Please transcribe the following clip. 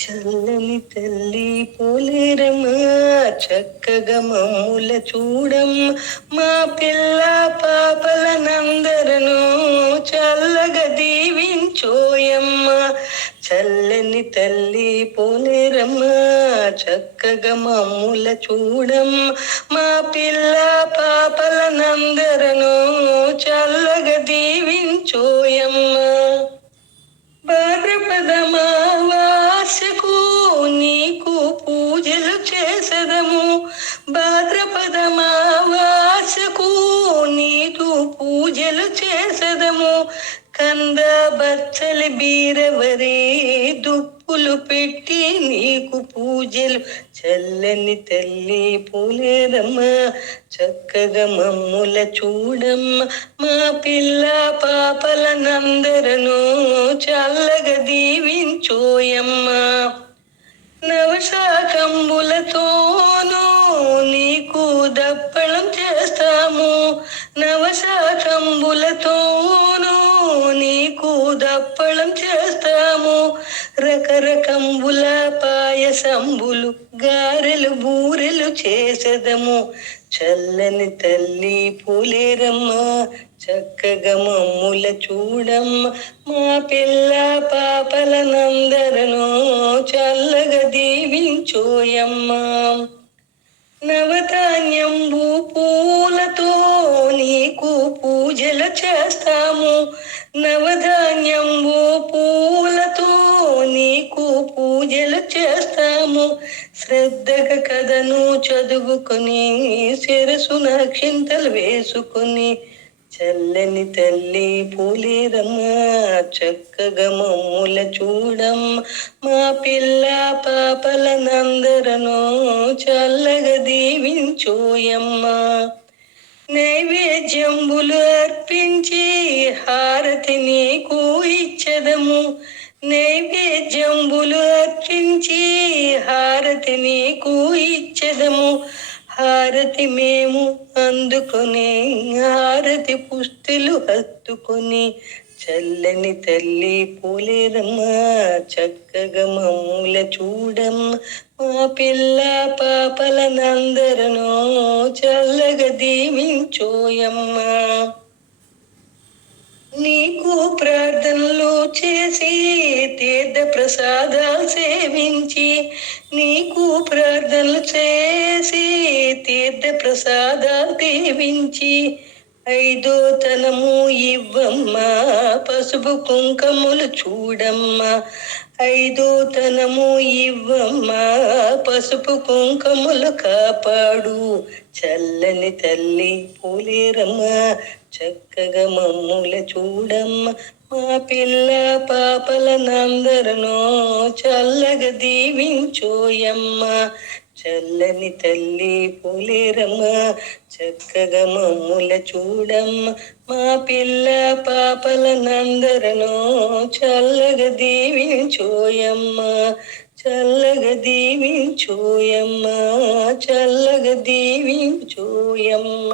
చల్లని తల్లి పోలేరమ్మా చక్కగా మమ్ముల చూడం మా పిల్ల పాపలనందరను చల్లగా దీవించోయమ్మా. చల్లని తల్లి పోలేరమ్మా చక్కగా మమ్ముల చూడం మా పిల్ల పాపలనందరను చల్లగా దీవించోయమ్మ. చేసదము? భాద్రపదమావాసకు నీకు పూజలు చేసదము? కంద బచ్చలి బీరవరే దుప్పులు పెట్టి నీకు పూజలు చల్లని తల్లి పూలేరమ్మ చక్కగా మమ్ముల చూడమ్మ. మా పిల్ల పాపలనందరను చల్లగా దీవించోయమ్మ. నవశాకంబులతోనూ నీకు దప్పళం చేస్తాము. నవశాకంబులతోనూ నీకు దప్పళం చేస్తాము. రకరకంబుల పాయసంబులు గారెలు బూరెలు చేసదము. చల్లని తల్లి పూలేరమ్మ చక్కగా మమ్ముల చూడమ్మ. మా పిల్ల పాపలనందరను చల్ల చూయమ్మా నవధాన్యంబు పూలతో నీకు పూజలు చేస్తాము. నవధాన్యంబు పూలతో నీకు పూజలు చేస్తాము. శ్రద్ధగా కథను చదువుకొని శిరసున క్షింతలు వేసుకొని చల్లని తల్లి పూలేరమ్మ చక్కగా మమ్ముల చూడం మా పిల్ల పాపలనందరను చల్లగా దీవించోయమ్మ. నైవేద్యంబులు అర్పించి హారతి నీకు ఇచ్చదము. నైవేద్యంబులు అర్పించి హారతి నీకు ఇచ్చదము. హారతి మేము అందుకునే హారతి పుష్టిలు హత్తుకొని చల్లని తల్లి పోలేరమ్మ చక్కగా మమ్ముల చూడమ్మ. మా పిల్ల పాపలనందరను చల్లగా దీవించోయమ్మ. నీకు ప్రార్థనలు చేసి తీర్థ ప్రసాదాలు సేవించి నీకు ప్రార్థనలు చేసి తీర్థ ప్రసాదాలు దీవించి ఐదో తనము ఇవ్వమ్మా పసుపు కుంకములు చూడమ్మా. ఐదో తనము ఇవ్వమ్మా పసుపు కుంకములు కాపాడు. చల్లని తల్లి పోలేరమ్మా చక్కగా మమ్ముల చూడమ్మా. మా పిల్ల పాపలనందరనో చల్లగా దీవించోయమ్మా. చల్లని తల్లి పులిరమ్మ చక్కగా మమ్ముల చూడమ్మ. మా పిల్ల పాపలనందరను చల్లగా దీవించోయమ్మ చల్లగా దీవించోయమ్మ చల్లగా దీవించోయమ్మ.